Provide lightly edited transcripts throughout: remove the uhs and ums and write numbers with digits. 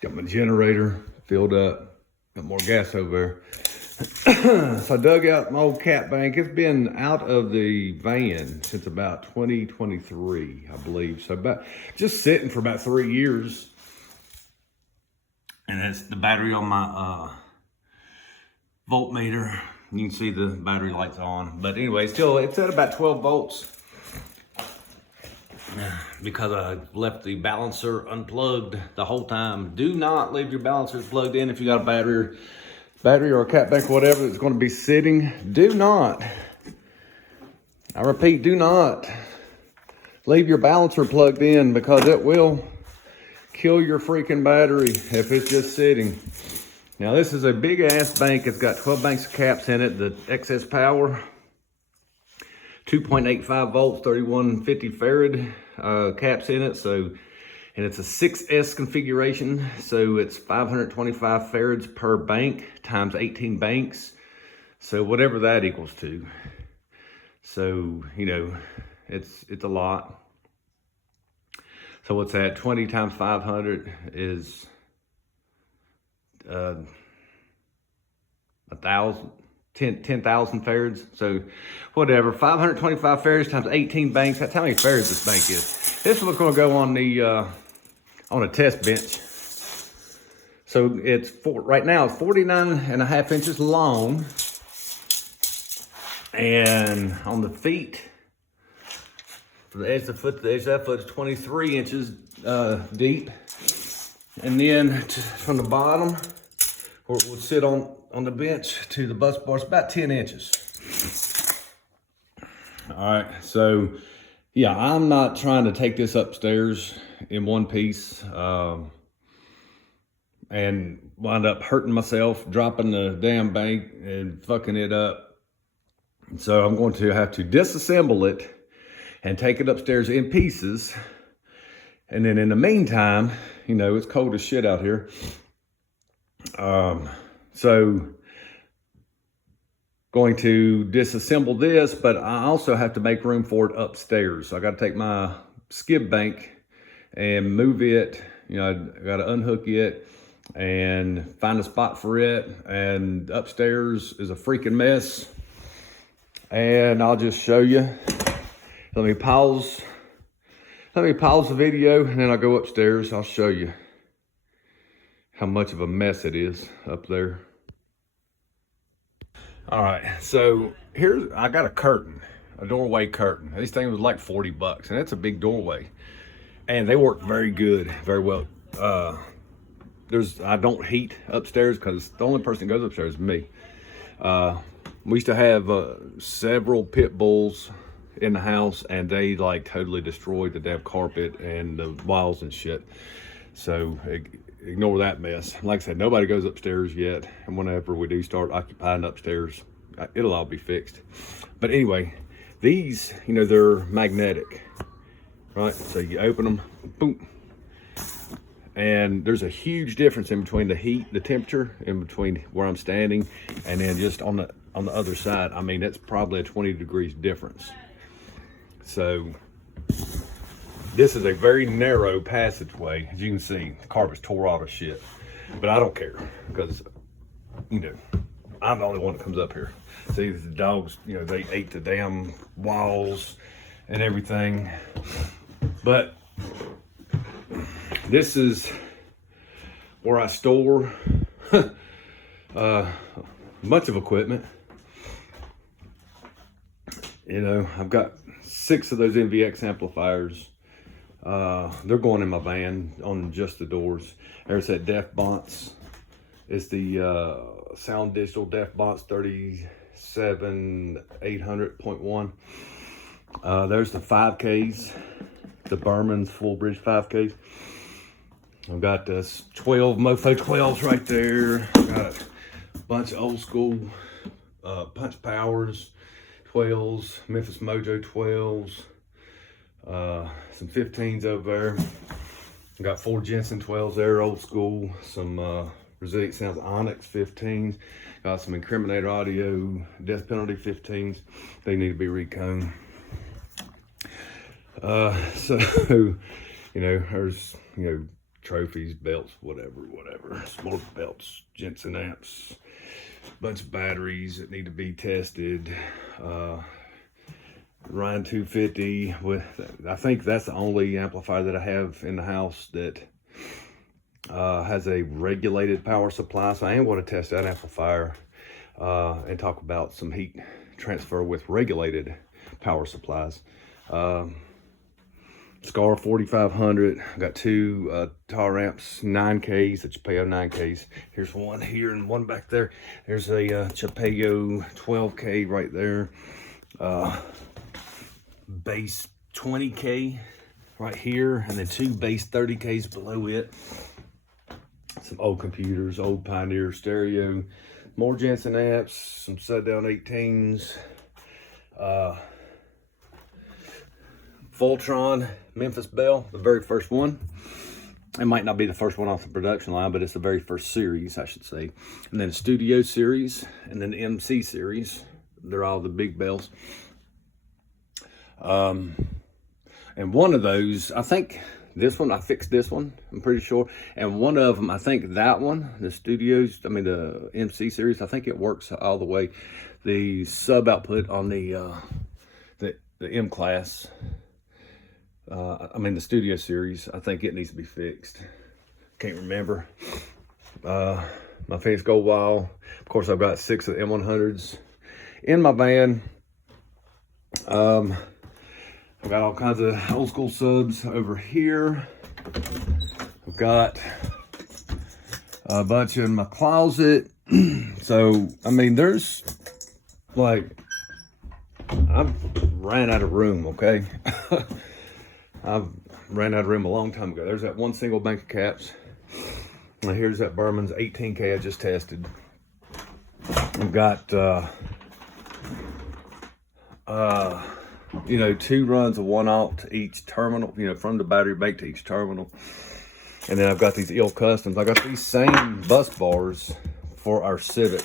Got my generator filled up. Got more gas over there. So I dug out my old cat bank. It's been out of the van since about 2023, I believe. So about just sitting for about 3 years. And that's the battery on my voltmeter. You can see the battery lights on. But anyway, still it's at about 12 volts. Because I left the balancer unplugged the whole time. Do not leave your balancers plugged in if you got a battery or a cat bank or whatever that's going to be sitting. Do not, I repeat, do not leave your balancer plugged in, because it will kill your freaking battery if it's just sitting. Now this is a big ass bank. It's got 12 banks of caps in it. The excess power, 2.85 volts, 3150 farad caps in it. So, and it's a 6S configuration. So it's 525 farads per bank times 18 banks. So whatever that equals to. So, you know, it's a lot. So what's that? 20 times 500 is 1,000. 10,000 farads. So whatever, 525 farads times 18 banks. That's how many farads this bank is. This one's going to go on the on a test bench. So it's right now it's 49.5 inches long, and on the feet, from the edge of the foot to the edge of that foot, is 23 inches deep, and then from the bottom, where it would sit on the bench to the bus bar, it's about 10 inches. All right, so yeah, I'm not trying to take this upstairs in one piece and wind up hurting myself, dropping the damn bank and fucking it up. So I'm going to have to disassemble it and take it upstairs in pieces. And then in the meantime, you know, it's cold as shit out here. So going to disassemble this, but I also have to make room for it upstairs. So I got to take my skid bank and move it. You know, I got to unhook it and find a spot for it. And upstairs is a freaking mess. And I'll just show you. Let me pause the video, and then I'll go upstairs. I'll show you how much of a mess it is up there. All right, so here's, I got a curtain, a doorway curtain. This thing was like 40 bucks, and it's a big doorway. And they work very good, very well. I don't heat upstairs because the only person that goes upstairs is me. We used to have several pit bulls in the house, and they like totally destroyed the damn carpet and the walls and shit. So ignore that mess. Like I said, nobody goes upstairs yet. And whenever we do start occupying upstairs, it'll all be fixed. But anyway, these, you know, they're magnetic, right? So you open them, boom. And there's a huge difference in between the heat, the temperature, in between where I'm standing, and then just on the other side. I mean, it's probably a 20 degrees difference. So this is a very narrow passageway. As you can see, the carpet's tore out of shit. But I don't care, because, you know, I'm the only one that comes up here. See, the dogs, you know, they ate the damn walls and everything. But this is where I store a bunch of equipment. You know, I've got 6 of those MVX amplifiers. They're going in my van on just the doors. There's that Def Bonts. It's the Sound Digital Def Bonts 37800.1. There's the 5Ks, the Berman's full bridge 5Ks. I've got this 12 Mofo 12s right there. Got a bunch of old school Punch Powers 12s, Memphis Mojo 12s, some 15s over there. Got 4 Jensen 12s there, old school. Some Resilient Sounds Onyx 15s. Got some Incriminator Audio Death Penalty 15s. They need to be reconed. So, you know, there's, you know, trophies, belts, whatever. Sport belts, Jensen amps, bunch of batteries that need to be tested. Ryan 250 with, I think that's the only amplifier that I have in the house that has a regulated power supply. So I am going to test that amplifier and talk about some heat transfer with regulated power supplies. Scar 4500. I got two Tar amps 9Ks, the Chapeo 9Ks. Here's one here and one back there. There's a Chapeo 12K right there. Base 20K right here, and then two base 30Ks below it. Some old computers, old Pioneer stereo, more Jensen amps, some set down 18s, Voltron Memphis Bell, the very first one. It might not be the first one off the production line, but it's the very first series, I should say. And then Studio series, and then MC series. They're all the big bells. And one of those, I think this one, I fixed this one, I'm pretty sure. And one of them, I think that one, the Studios, I mean the MC series, I think it works all the way. The sub output on the M class, I mean the Studio series, I think it needs to be fixed. Can't remember. My Phoenix Gold Wall. Of course, I've got 6 of the M100s in my van. I've got all kinds of old school subs over here. I've got a bunch in my closet. So, I mean, there's like, I've ran out of room, okay? I've ran out of room a long time ago. There's that one single bank of caps. Now here's that Berman's 18K I just tested. I've got, you know, 2 runs of 1/0 to each terminal, you know, from the battery bank to each terminal. And then I've got these ill customs. I got these same bus bars for our Civic,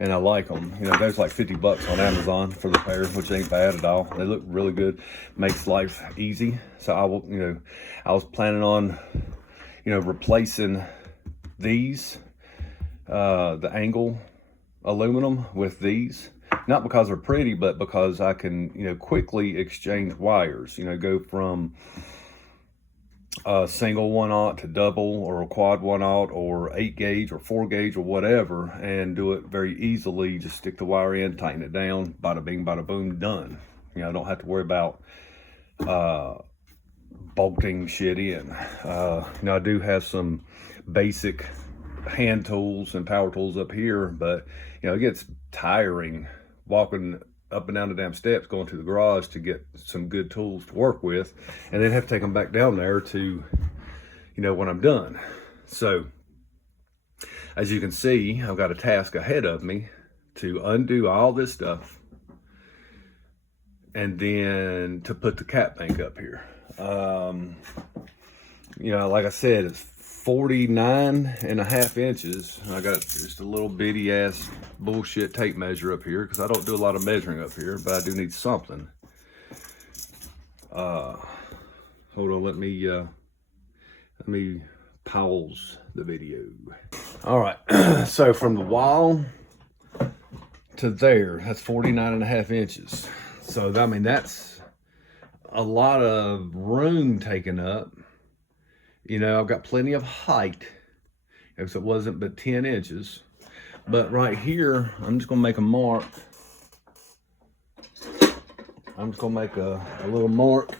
and I like them. You know, there's like 50 bucks on Amazon for the pair, which ain't bad at all. They look really good, makes life easy. So I will, you know, I was planning on, you know, replacing these, the angle aluminum with these. Not because they're pretty, but because I can, you know, quickly exchange wires. You know, go from a single 1/0 to double, or a quad 1/0, or 8 gauge or 4 gauge or whatever, and do it very easily. Just stick the wire in, tighten it down, bada bing, bada boom, done. You know, I don't have to worry about bolting shit in. You know, I do have some basic hand tools and power tools up here, but you know, it gets tiring walking up and down the damn steps going to the garage to get some good tools to work with, and then have to take them back down there to, you know, when I'm done. So as you can see, I've got a task ahead of me to undo all this stuff and then to put the cap bank up here. You know, like I said, it's 49.5 inches. I got just a little bitty ass bullshit tape measure up here because I don't do a lot of measuring up here, but I do need something. Hold on, let me pause the video. All right, so from the wall to there, that's 49.5 inches. So I mean, that's a lot of room taken up. You know, I've got plenty of height, because it wasn't but 10 inches. But right here, I'm just gonna make a mark. I'm just gonna make a little mark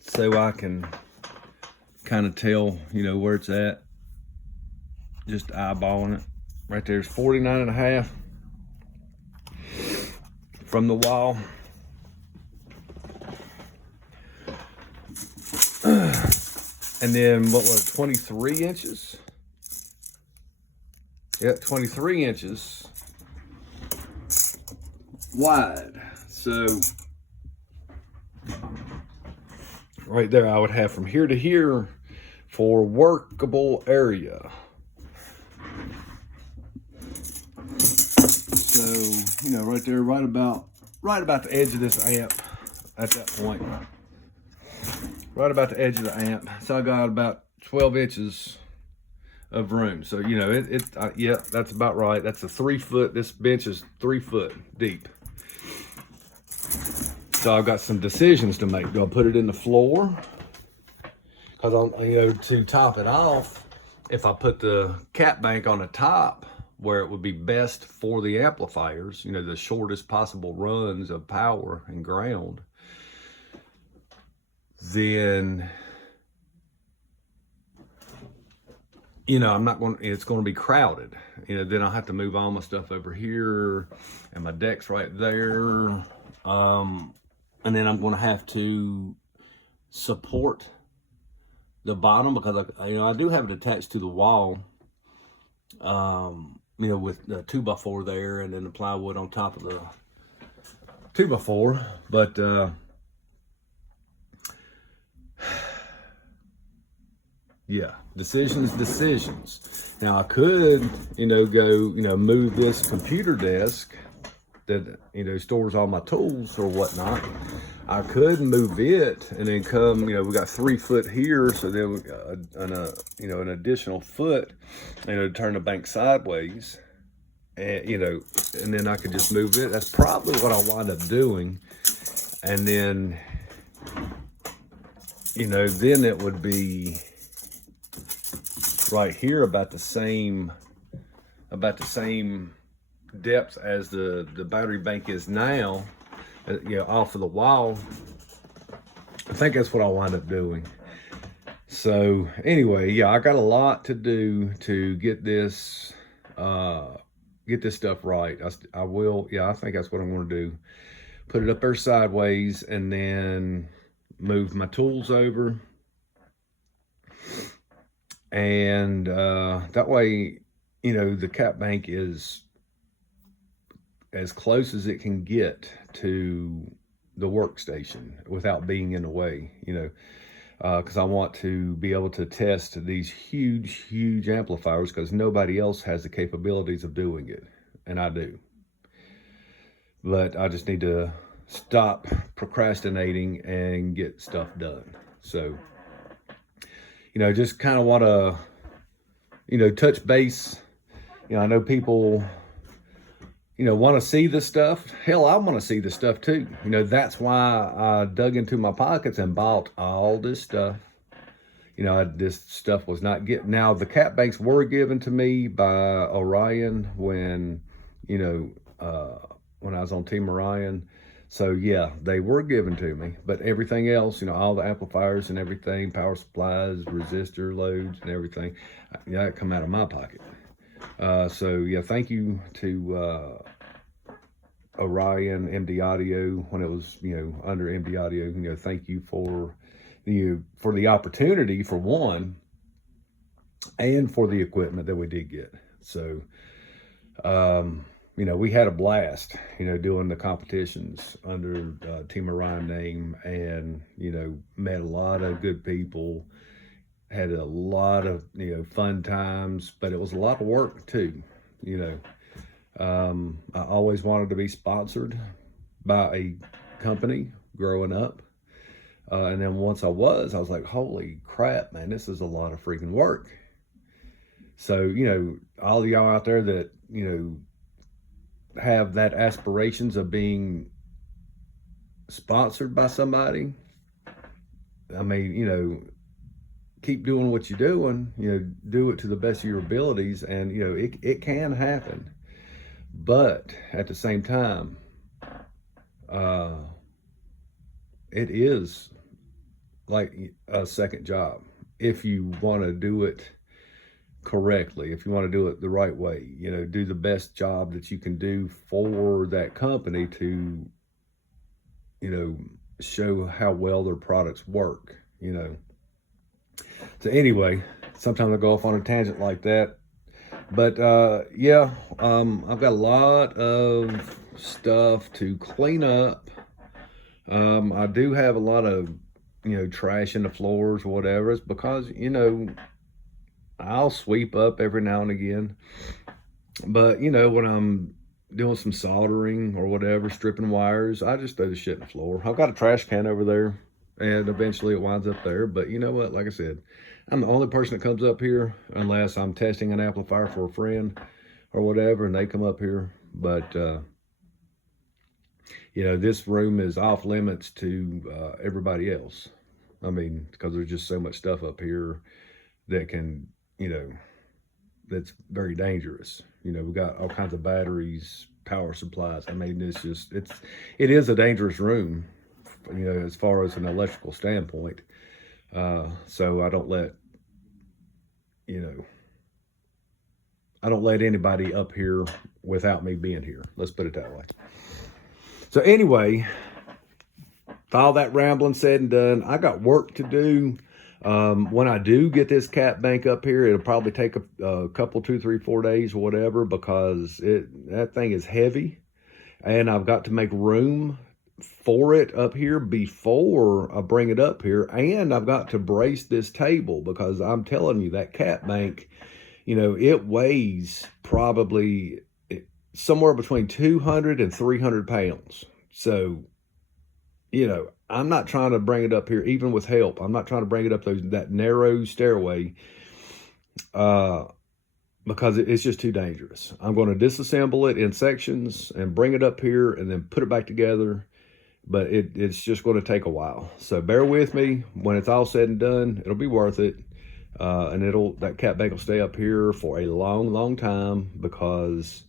so I can kind of tell, you know, where it's at. Just eyeballing it. Right there's 49.5 from the wall. And then what was it, 23 inches? Yeah, 23 inches wide. So right there, I would have from here to here for workable area. So, you know, right there, right about the edge of this amp at that point. right about the edge of the amp. So I got about 12 inches of room. So, you know, yeah, that's about right. That's a 3 foot, this bench is 3 foot deep. So I've got some decisions to make. Do I put it in the floor? Because, you know, to top it off, if I put the cap bank on the top where it would be best for the amplifiers, you know, the shortest possible runs of power and ground, then, you know, it's going to be crowded. You know, then I'll have to move all my stuff over here and my deck's right there. And then I'm going to have to support the bottom because I do have it attached to the wall, you know, with the 2x4 there and then the plywood on top of the 2x4. But, yeah, decisions. Now I could, you know, go, you know, move this computer desk that, you know, stores all my tools or whatnot. I could move it and then come, you know, we got 3 foot here. So then we got you know, an additional foot, you know, to turn the bank sideways and, you know, and then I could just move it. That's probably what I'll wind up doing. And then, you know, then it would be right here about the same depth as the battery bank is now, you know, off of the wall. I think that's what I'll wind up doing. So anyway, yeah, I got a lot to do to get this stuff right. I will, yeah, I think that's what I'm going to do. Put it up there sideways and then move my tools over. And that way, you know, the cap bank is as close as it can get to the workstation without being in the way, you know, because I want to be able to test these huge amplifiers because nobody else has the capabilities of doing it, and I do. But I just need to stop procrastinating and get stuff done. So, you know, just kind of want to, you know, touch base. You know, I know people, you know, want to see this stuff. Hell, I want to see this stuff too. You know, that's why I dug into my pockets and bought all this stuff. You know, this stuff was not getting. Now, the cap banks were given to me by Orion when, you know, when I was on Team Orion. So yeah, they were given to me, but everything else, you know, all the amplifiers and everything, power supplies, resistor loads and everything, you know, that come out of my pocket. So yeah, thank you to Orion, MD Audio, when it was, you know, under MD Audio. You know, thank you for the opportunity for one, and for the equipment that we did get. So, you know, we had a blast, you know, doing the competitions under Team Orion name, and, you know, met a lot of good people, had a lot of, you know, fun times, but it was a lot of work too, you know. I always wanted to be sponsored by a company growing up. And then once I was like, holy crap, man, this is a lot of freaking work. So, you know, all of y'all out there that, you know, have that aspirations of being sponsored by somebody, I mean, you know, keep doing what you're doing, you know, do it to the best of your abilities, and, you know, it can happen. But at the same time, it is like a second job if you want to do it correctly, if you want to do it the right way, you know, do the best job that you can do for that company to, you know, show how well their products work, you know. So anyway, sometimes I go off on a tangent like that, but yeah, I've got a lot of stuff to clean up. I do have a lot of, you know, trash in the floors or whatever. It's because, you know, I'll sweep up every now and again, but, you know, when I'm doing some soldering or whatever, stripping wires, I just throw the shit in the floor. I've got a trash can over there, and eventually it winds up there. But you know what? Like I said, I'm the only person that comes up here unless I'm testing an amplifier for a friend or whatever, and they come up here. But you know, this room is off limits to everybody else. I mean, because there's just so much stuff up here that can, you know, that's very dangerous. You know, we got all kinds of batteries, power supplies. I mean, it is a dangerous room, you know, as far as an electrical standpoint. So I don't let anybody up here without me being here. Let's put it that way. So anyway, with all that rambling said and done, I got work to do. When I do get this cat bank up here, it'll probably take a couple, 2, 3, 4 days or whatever, because that thing is heavy, and I've got to make room for it up here before I bring it up here. And I've got to brace this table, because I'm telling you, that cat bank, you know, it weighs probably somewhere between 200 and 300 pounds. So, you know, I'm not trying to bring it up here, even with help. I'm not trying to bring it up that narrow stairway because it's just too dangerous. I'm going to disassemble it in sections and bring it up here and then put it back together. But it's just going to take a while. So bear with me. When it's all said and done, it'll be worth it. And that cat bank will stay up here for a long, long time, because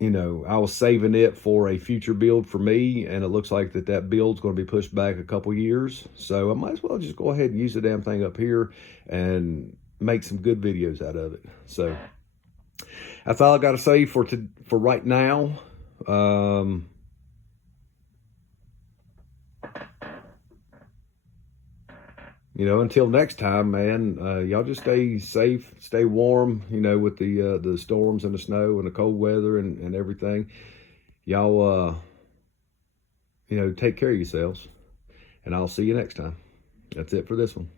you know, I was saving it for a future build for me, and it looks like that build's going to be pushed back a couple years. So I might as well just go ahead and use the damn thing up here and make some good videos out of it. So that's all I got to say for right now. You know, until next time, man, y'all just stay safe, stay warm, you know, with the storms and the snow and the cold weather and everything. Y'all, you know, take care of yourselves, and I'll see you next time. That's it for this one.